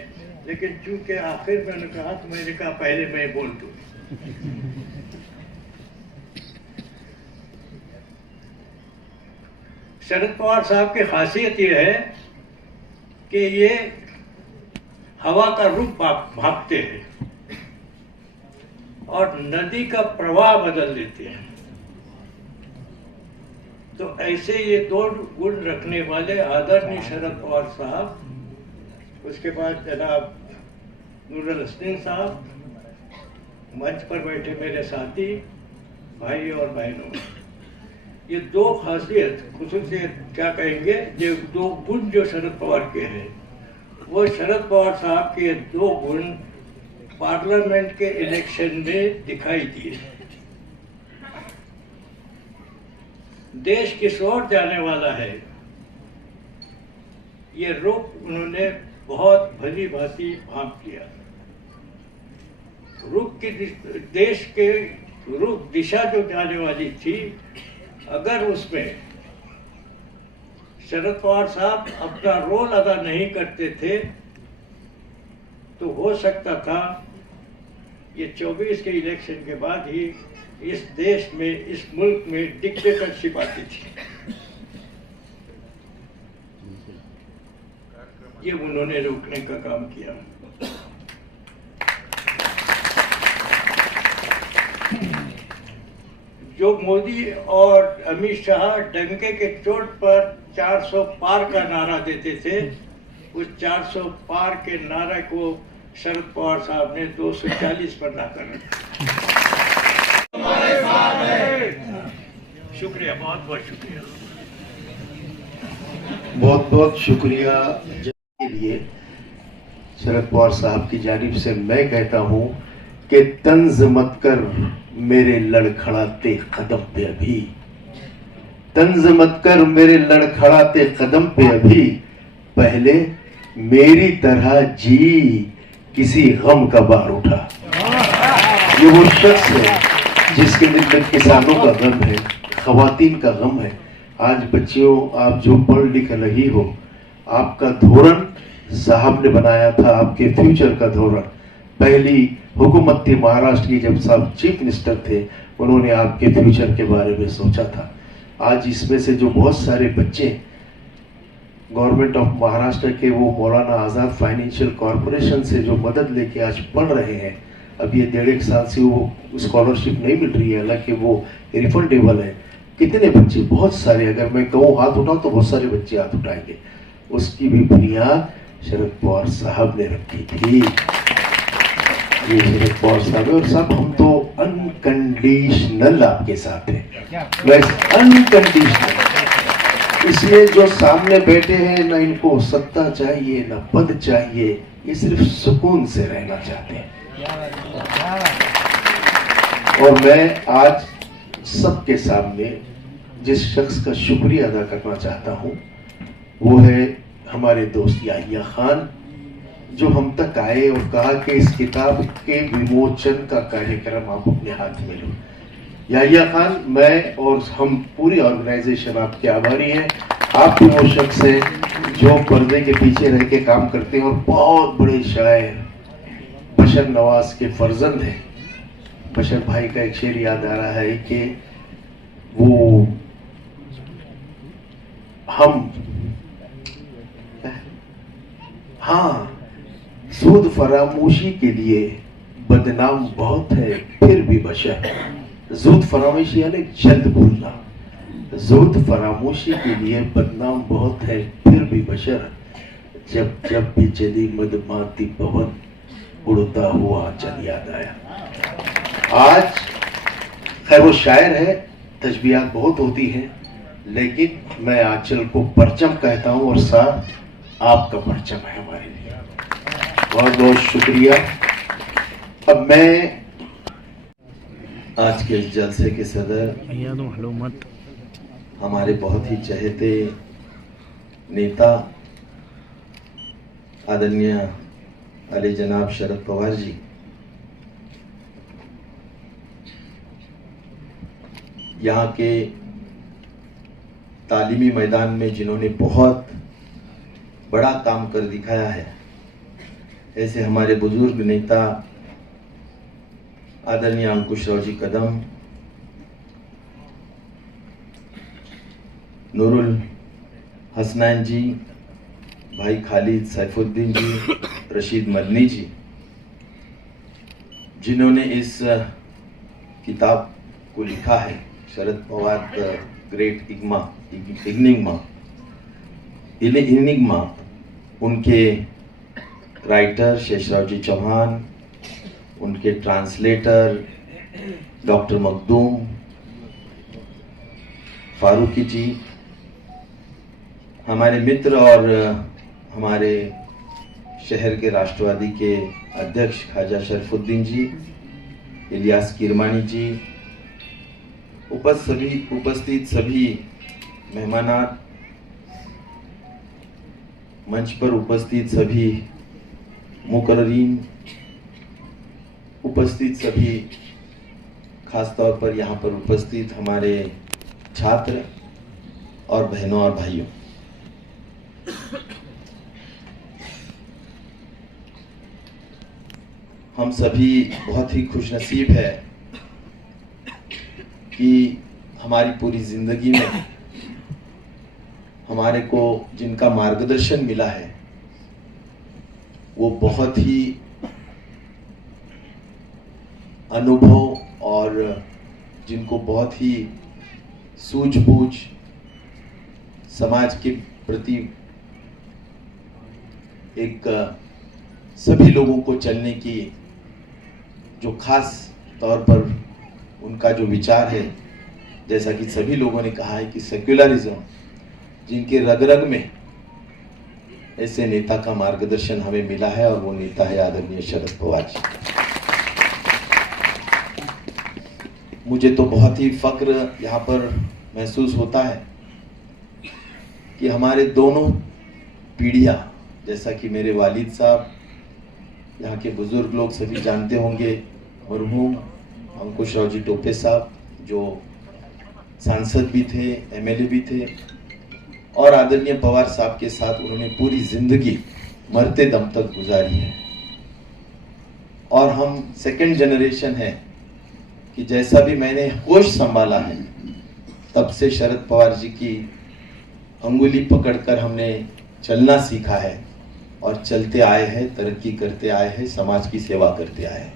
लेकिन चूंकि आखिर मैंने कहा तो मैंने कहा पहले मैं बोल दूं। शरद पवार साहब की खासियत ये है कि ये हवा का रुख भागते हैं और नदी का प्रवाह बदल देते हैं। तो ऐसे ये दो गुण रखने वाले आदरणीय शरद पवार साहब, उसके बाद जनाब नूरुल हसन साहब, मंच पर बैठे मेरे साथी भाई और बहनों, ये दो खासियत खुसूसियत क्या कहेंगे, ये दो गुण जो शरद पवार के हैं, वो शरद पवार साहब के दो गुण पार्लियामेंट के इलेक्शन में दिखाई दिए। देश किस ओर जाने वाला है ये रुख उन्होंने बहुत भली भांति भांप लिया। रुख की देश के रुख दिशा जो जाने वाली थी, अगर उसमें शरद पवार साहब अपना रोल अदा नहीं करते थे तो हो सकता था ये 24 के इलेक्शन के बाद ही इस देश में, इस मुल्क में डिक्टेटरशिप आती थी। ये उन्होंने रोकने का काम किया। जो मोदी और अमित शाह डंके के चोट पर 400 पार का नारा देते थे, उस 400 पार के नारे को शरद पवार साहब ने 240 पर ला कर रखा। शुक्रिया, बहुत बहुत शुक्रिया। बहुत बहुत शुक्रिया के लिए शरद पवार साहब की जानिब से मैं कहता हूं कि तंज मत कर मेरे लड़खड़ाते कदम पे अभी, तंज मत कर मेरे लड़खड़ाते कदम पे अभी, पहले मेरी तरह जी किसी गम का बार उठा। ये वो शख्स है जिसके दिल में किसानों का गम है, खवातीन का गम है। आज बच्चियों, आप जो पढ़ लिख रही हो, आपका धोरण साहब ने बनाया था, आपके फ्यूचर का धोरण। पहली हुकूमत थी महाराष्ट्र की, जब साहब चीफ मिनिस्टर थे, उन्होंने आपके फ्यूचर के बारे में सोचा था। आज इसमें से जो बहुत सारे बच्चे गवर्नमेंट ऑफ महाराष्ट्र के वो मौलाना आज़ाद फाइनेंशियल कॉरपोरेशन से जो मदद लेके आज पढ़ रहे हैं, अब ये 1.5 साल से वो स्कॉलरशिप नहीं मिल रही है, हालांकि वो रिफंडेबल है। कितने बच्चे, बहुत सारे, अगर मैं कहूँ हाथ उठाओ तो बहुत सारे बच्चे हाथ उठाएंगे। उसकी भी बुनियाद शरद पवार साहब ने रखी थी। ये शरद पवार साहब है, और साहब हम तो अनकंडीशनल आपके साथ हैं, वैसे अनकंडीशनल। इसलिए जो सामने बैठे हैं, ना इनको सत्ता चाहिए ना पद चाहिए, ये सिर्फ सुकून से रहना चाहते हैं। और मैं आज सबके सामने जिस शख्स का शुक्रिया अदा करना चाहता हूं, वो है हमारे दोस्त याहिया खान, जो हम तक आए और कहा कि इस किताब के विमोचन का कार्यक्रम आप अपने हाथ में लो। याहिया खान, मैं और हम पूरी ऑर्गेनाइजेशन आपके आभारी हैं। आप भी वो शख्स हैं जो पर्दे के पीछे रह के काम करते हैं और बहुत बड़े शायर बशर नवाज के फर्जंद हैं। बशर भाई का एक शेर याद आ रहा है कि वो हम, हाँ, सूद फरामोशी के लिए बदनाम बहुत है फिर भी बशर। ज़ूद फरामोशी यानी जल्द भूलना, ज़ूद फरामोशी के लिए बदनाम बहुत है फिर भी बशर। जब जब भी चली मदमाती पवन, उड़ता हुआ चल याद आया। आज खैर वो शायर है, तशबीहात बहुत होती हैं, लेकिन मैं आंचल को परचम कहता हूं और साथ आपका परचम है हमारे लिए। बहुत बहुत शुक्रिया। अब मैं आज के इस जलसे के सदर हमारे बहुत ही चहेते नेता आदरणीय आले जनाब शरद पवार जी, यहाँ के तालीमी मैदान में जिन्होंने बहुत बड़ा काम कर दिखाया है, ऐसे हमारे बुजुर्ग नेता आदरणीय अंकुशराव जी कदम, नूरुल हसनैन जी, भाई खालिद सैफुद्दीन जी, रशीद मदनी जी, जिन्होंने इस किताब को लिखा है, Sharad Pawar the great Enigma, उनके राइटर शेषराव जी चौहान, उनके ट्रांसलेटर डॉक्टर मखदूम फारूकी जी, हमारे मित्र और हमारे शहर के राष्ट्रवादी के अध्यक्ष ख्वाजा शरफुद्दीन जी, इलियास किरमानी जी, उपस्थित सभी मेहमानात, मंच पर उपस्थित सभी मुकर्रीन, उपस्थित सभी, खास तौर पर यहाँ पर उपस्थित हमारे छात्र और बहनों और भाइयों, हम सभी बहुत ही खुशनसीब है कि हमारी पूरी जिंदगी में हमारे को जिनका मार्गदर्शन मिला है वो बहुत ही अनुभव और जिनको बहुत ही सूझबूझ समाज के प्रति एक सभी लोगों को चलने की जो खास तौर पर उनका जो विचार है, जैसा कि सभी लोगों ने कहा है कि सेक्युलरिज्म, जिनके रग रग में ऐसे नेता का मार्गदर्शन हमें मिला है और वो नेता है आदरणीय शरद पवार जी। मुझे तो बहुत ही फक्र यहाँ पर महसूस होता है कि हमारे दोनों पीढ़ियाँ, जैसा कि मेरे वालिद साहब, यहाँ के बुजुर्ग लोग सभी जानते होंगे, मरहूम अंकुशराव जी टोपे साहब जो सांसद भी थे, एमएलए भी थे, और आदरणीय पवार साहब के साथ उन्होंने पूरी जिंदगी मरते दम तक गुजारी है। और हम सेकंड जनरेशन है कि जैसा भी मैंने होश संभाला है तब से शरद पवार जी की अंगुली पकड़कर हमने चलना सीखा है और चलते आए हैं, तरक्की करते आए हैं, समाज की सेवा करते आए हैं।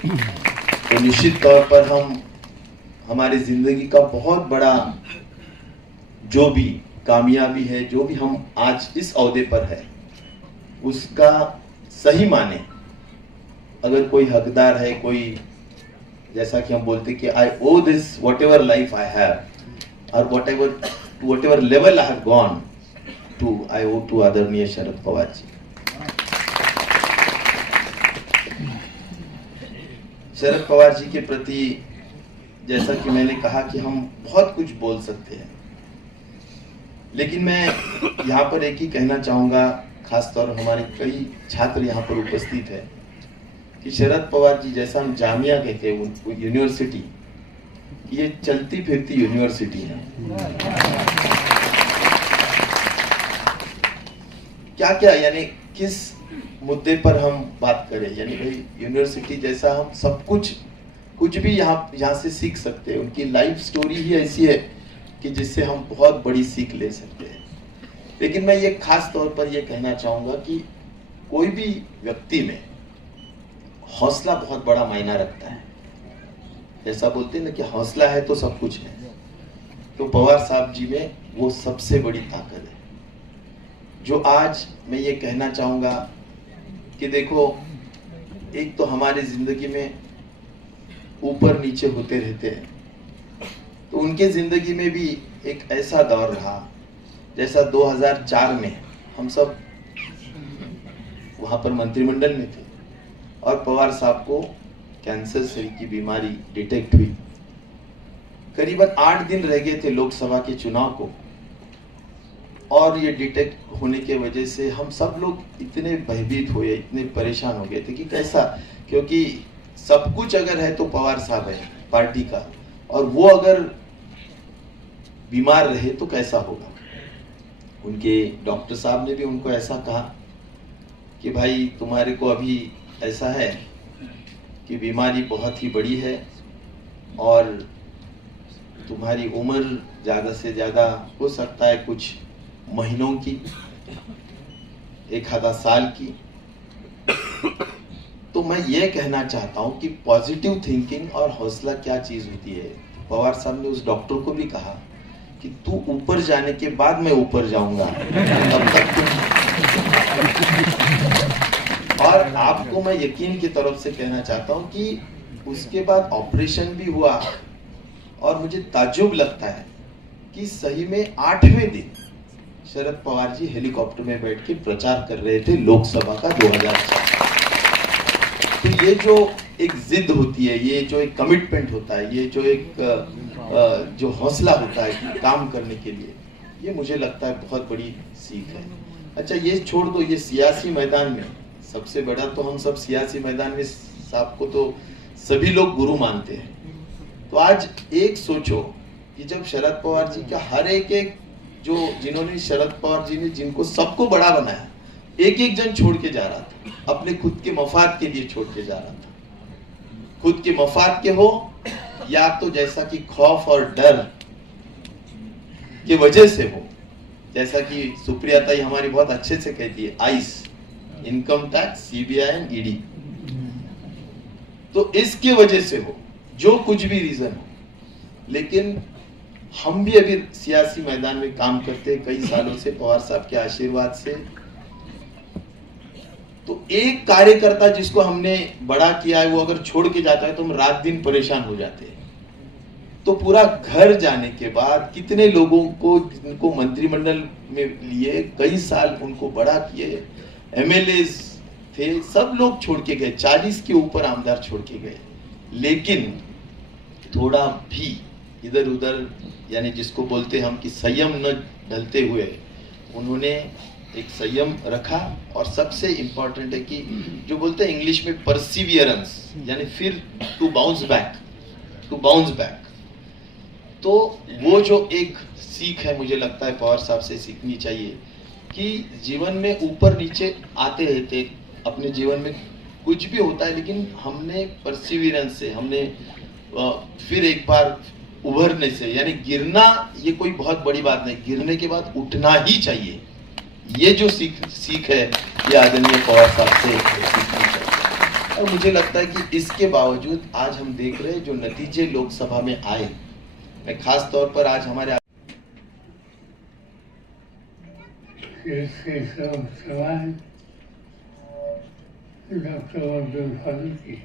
तो निश्चित तौर पर हम हमारी जिंदगी का बहुत बड़ा जो भी कामयाबी है, जो भी हम आज इस ओहदे पर है, उसका सही माने अगर कोई हकदार है, कोई जैसा कि हम बोलते कि I owe this whatever life I have और whatever level I have gone to, I owe to आदरणीय शरद पवार जी। शरद पवार जी के प्रति जैसा कि मैंने कहा कि हम बहुत कुछ बोल सकते हैं, लेकिन मैं यहाँ पर एक ही कहना चाहूँगा, खासतौर हमारे कई छात्र यहाँ पर उपस्थित है, कि शरद पवार जी जैसा हम जामिया कहते हैं, वो यूनिवर्सिटी, ये चलती फिरती यूनिवर्सिटी है। क्या क्या यानी किस मुद्दे पर हम बात करें, यानी भाई यूनिवर्सिटी जैसा हम सब कुछ भी यहाँ से सीख सकते हैं। उनकी लाइफ स्टोरी ही ऐसी है कि जिससे हम बहुत बड़ी सीख ले सकते हैं। लेकिन मैं ये खास तौर पर ये कहना चाहूँगा कि कोई भी व्यक्ति में हौसला बहुत बड़ा मायना रखता है। जैसा बोलते हैं ना कि हौसला है तो सब कुछ है, तो पवार साहब जी में वो सबसे बड़ी ताकत है। जो आज मैं ये कहना चाहूँगा कि देखो, एक तो हमारी जिंदगी में ऊपर नीचे होते रहते हैं, तो उनके जिंदगी में भी एक ऐसा दौर रहा जैसा 2004 में हम सब वहाँ पर मंत्रिमंडल में थे और पवार साहब को कैंसर सेल की बीमारी डिटेक्ट हुई। करीबन 8 दिन रह गए थे लोकसभा के चुनाव को, और ये डिटेक्ट होने के वजह से हम सब लोग इतने भयभीत हुए, इतने परेशान हो गए थे कि कैसा, क्योंकि सब कुछ अगर है तो पवार साहब है पार्टी का, और वो अगर बीमार रहे तो कैसा होगा। उनके डॉक्टर साहब ने भी उनको ऐसा कहा कि भाई तुम्हारे को अभी ऐसा है कि बीमारी बहुत ही बड़ी है और तुम्हारी उम्र ज़्यादा से ज़्यादा हो सकता है कुछ महीनों की, एक आधा साल की। तो मैं ये कहना चाहता हूँ कि पॉजिटिव थिंकिंग और हौसला क्या चीज़ होती है। पवार साहब ने उस डॉक्टर को भी कहा कि तू ऊपर जाने के बाद मैं ऊपर जाऊंगा, तब तक तुम। और आपको मैं यकीन की तरफ से कहना चाहता हूं कि उसके बाद ऑपरेशन भी हुआ और मुझे ताज्जुब लगता है कि सही में 8वें दिन शरद पवार जी हेलीकॉप्टर में बैठ के प्रचार कर रहे थे लोकसभा का 2004। तो ये जो एक जिद होती है, ये जो एक कमिटमेंट होता है, ये जो एक जो हौसला होता है काम करने के लिए, ये मुझे लगता है बहुत बड़ी सीख है। अच्छा ये छोड़ दो, ये सियासी मैदान में सबसे बड़ा तो हम सब सियासी मैदान में साहब को तो सभी लोग गुरु मानते हैं। तो आज एक सोचो कि जब शरद पवार जी का हर एक जो जिन्होंने शरद पवार जी ने जिनको सबको बड़ा बनाया, एक एक जन छोड़ के जा रहा था, अपने खुद के मफाद के लिए छोड़ के जा रहा था। खुद के मफाद के हो या तो जैसा कि खौफ और डर की वजह से हो, जैसा कि सुप्रिया ताई हमारी बहुत अच्छे से कहती है, ice, income tax, CBI and ED. तो इसके वजह से हो, जो कुछ भी रीजन हो, लेकिन हम भी अभी सियासी मैदान में काम करते हैं कई सालों से पवार साहब के आशीर्वाद से। तो एक कार्यकर्ता जिसको हमने बड़ा किया है वो अगर छोड़ के जाता है तो हम रात दिन परेशान हो जाते हैं। तो पूरा घर जाने के बाद कितने लोगों को जिनको मंत्रिमंडल में लिए, कई साल उनको बड़ा किए, एमएलए थे, सब लोग छोड़ के गए, 40 के ऊपर आमदार छोड़ के गए। लेकिन थोड़ा भी इधर उधर, यानी जिसको बोलते हम कि संयम न ढलते हुए, उन्होंने एक संयम रखा। और सबसे इंपॉर्टेंट है कि जो बोलते हैं इंग्लिश में परसिवियरेंस, यानी फिर टू बाउंस बैक। तो वो जो एक सीख है मुझे लगता है पवार साहब से सीखनी चाहिए कि जीवन में ऊपर नीचे आते रहते, अपने जीवन में कुछ भी होता है, लेकिन हमने परसिवियरेंस से, हमने फिर एक बार उभरने से, यानी गिरना ये कोई बहुत बड़ी बात नहीं, गिरने के बाद उठना ही चाहिए। ये जो सीख है ये आदरणीय पवार साहब से सीखनी चाहिए। और मुझे लगता है कि इसके बावजूद आज हम देख रहे हैं जो नतीजे लोकसभा में आए, मैं खास तौर पर आज हमारे सवाल डॉक्टर अब्दुल फारूकी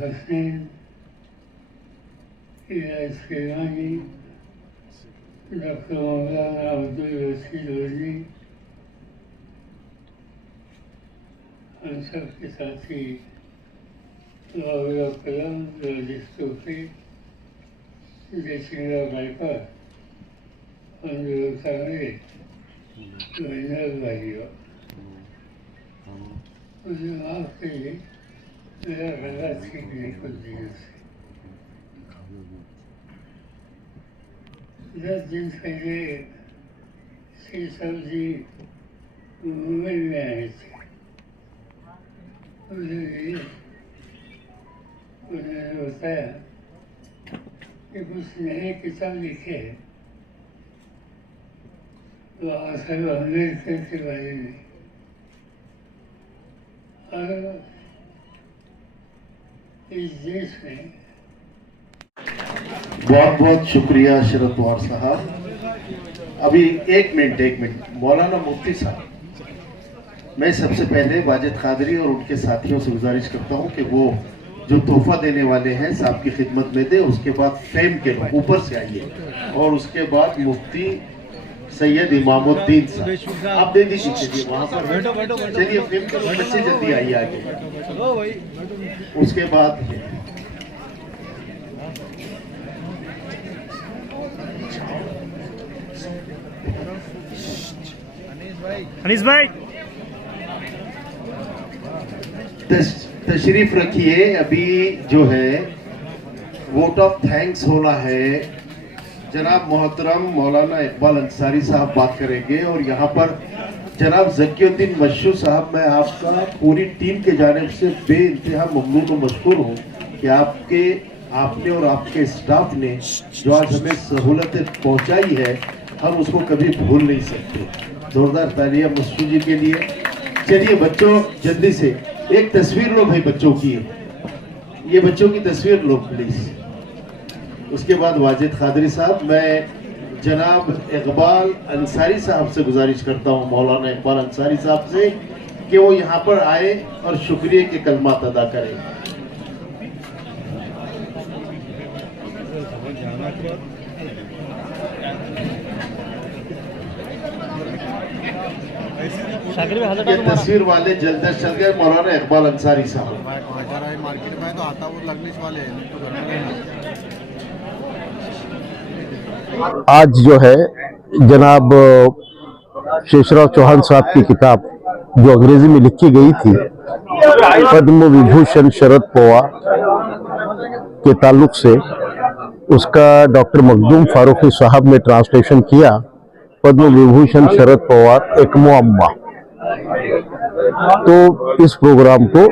हसनैन इलाही, डॉक्टर मौलाना अब्दुल रशीद वली, हम सब के साथी कलम, राजेश तोफी, जयसिंह गायकर, भाइयों, मुझे माफ करिए, मेरा गला ठीक नहीं कुछ दिनों से। 10 दिन पहले श्री साहब जी मुंबई में आए थे। उन्होंने बताया कि कुछ नए किताब लिखे हैं बाबा साहब अम्बेडकर के बारे में, और इस देश में। बहुत बहुत शुक्रिया शरद पवार साहब। अभी एक मिनट मौलाना मुफ्ती साहब, मैं सबसे पहले वाजिद कादरी और उनके साथियों से गुजारिश करता हूं कि वो जो तोहफा देने वाले हैं साहब की खिदमत में दे। उसके बाद फेम के ऊपर से आइए, और उसके बाद मुफ्ती सैयद इमामुद्दीन साहब आप दे दीजिए वहाँ पर। चलिए फेम के बच्चे जल्दी आइए आगे। उसके बाद अनीस भाई तशरीफ रखिए। अभी जो है वोट ऑफ थैंक्स होना है। जनाब मोहतरम मौलाना इकबाल अंसारी साहब बात करेंगे और यहाँ पर जनाब ज़कीउद्दीन मशहूर साहब, मैं आपका पूरी टीम के जानिब से बेइंतहा ममनून और मशकूर हूँ कि आपने और आपके स्टाफ ने जो आज हमें सहूलतें पहुँचाई है, हम उसको कभी भूल नहीं सकते। जोरदार तालियां मशहूर जी के लिए। चलिए बच्चों, जल्दी से एक तस्वीर लो भाई बच्चों की, ये बच्चों की तस्वीर लो प्लीज। उसके बाद वाजिद खादरी साहब, मैं जनाब इकबाल अंसारी साहब से गुजारिश करता हूँ, मौलाना इकबाल अंसारी साहब से, कि वो यहाँ पर आए और शुक्रिया के कलमात अदा करें। ये तस्वीर वाले जल्द चल गए मौलाना इकबाल अंसारी साहब। मार्केट में तो आता वो लगने वाले आज जो है जनाब शेषराव चौहान साहब की किताब जो अंग्रेजी में लिखी गई थी, पद्म विभूषण शरद पवार के ताल्लुक से, उसका डॉक्टर मखदूम फारूकी साहब ने ट्रांसलेशन किया। पद्म विभूषण शरद पवार एक मुअम्मा। तो इस प्रोग्राम को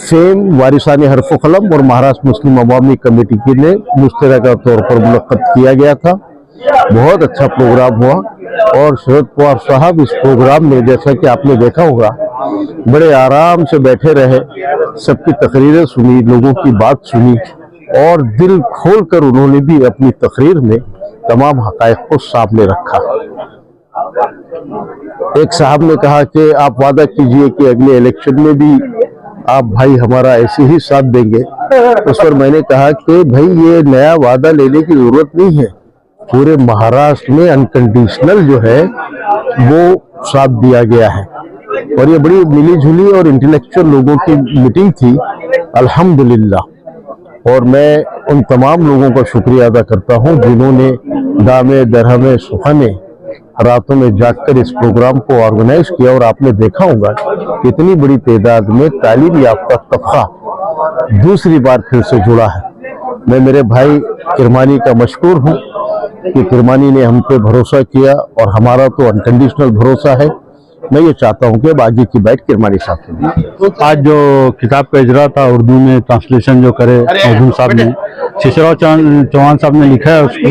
फेम वारिसानी हरफ कलम और महाराष्ट्र मुस्लिम अवामी कमेटी की ने मुश्तरका तौर पर मुनक्कद किया गया था। बहुत अच्छा प्रोग्राम हुआ और शरद पवार साहब इस प्रोग्राम में, जैसा कि आपने देखा होगा, बड़े आराम से बैठे रहे, सबकी तकरीरें सुनी, लोगों की बात सुनी और दिल खोलकर उन्होंने भी अपनी तकरीर में तमाम हक़ाइक़ को सामने रखा। एक साहब ने कहा कि आप वादा कीजिए कि अगले इलेक्शन में भी आप भाई हमारा ऐसे ही साथ देंगे। उस पर मैंने कहा कि भाई ये नया वादा लेने की जरूरत नहीं है, पूरे महाराष्ट्र में अनकंडीशनल जो है वो साथ दिया गया है। और ये बड़ी मिली जुली और इंटेलेक्चुअल लोगों की मीटिंग थी, अल्हम्दुलिल्लाह। और मैं उन तमाम लोगों का शुक्रिया अदा करता हूँ जिन्होंने दामे दरहमे सुहाने रातों में जागकर इस प्रोग्राम को ऑर्गेनाइज किया। और आपने देखा होगा कितनी बड़ी तादाद में तालीम याफ्ता तबका दूसरी बार फिर से जुड़ा है। मैं मेरे भाई किरमानी का मशकूर हूँ कि किरमानी ने हम पे भरोसा किया और हमारा तो अनकंडीशनल भरोसा है। मैं ये चाहता हूँ कि अब आगे की बात किरमानी साहब से। आज जो किताब का इजरा था उर्दू में ट्रांसलेशन जो करे मखदूम साहब ने, शेषराव चौहान साहब ने लिखा है उसको।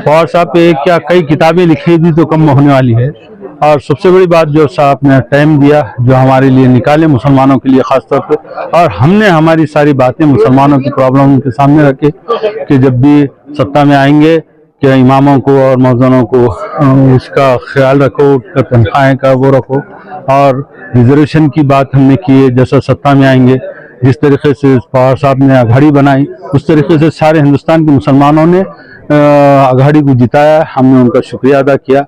पवार साहब पे क्या कई किताबें लिखी थी तो कम होने वाली है। और सबसे बड़ी बात जो साहब ने टाइम दिया, जो हमारे लिए निकाले मुसलमानों के लिए खास तौर पे, और हमने हमारी सारी बातें मुसलमानों की प्रॉब्लम उनके सामने रखे कि जब भी सत्ता में आएंगे कि इमामों को और मौज़नों को उसका ख्याल रखो, तनख्वाहें का वो रखो। और रिजर्वेशन की बात हमने की है, जैसा सत्ता में आएंगे जिस तरीके से पवार साहब ने अघाड़ी बनाई, उस तरीके से सारे हिंदुस्तान के मुसलमानों ने अघाड़ी को जिताया। हमने उनका शुक्रिया अदा किया।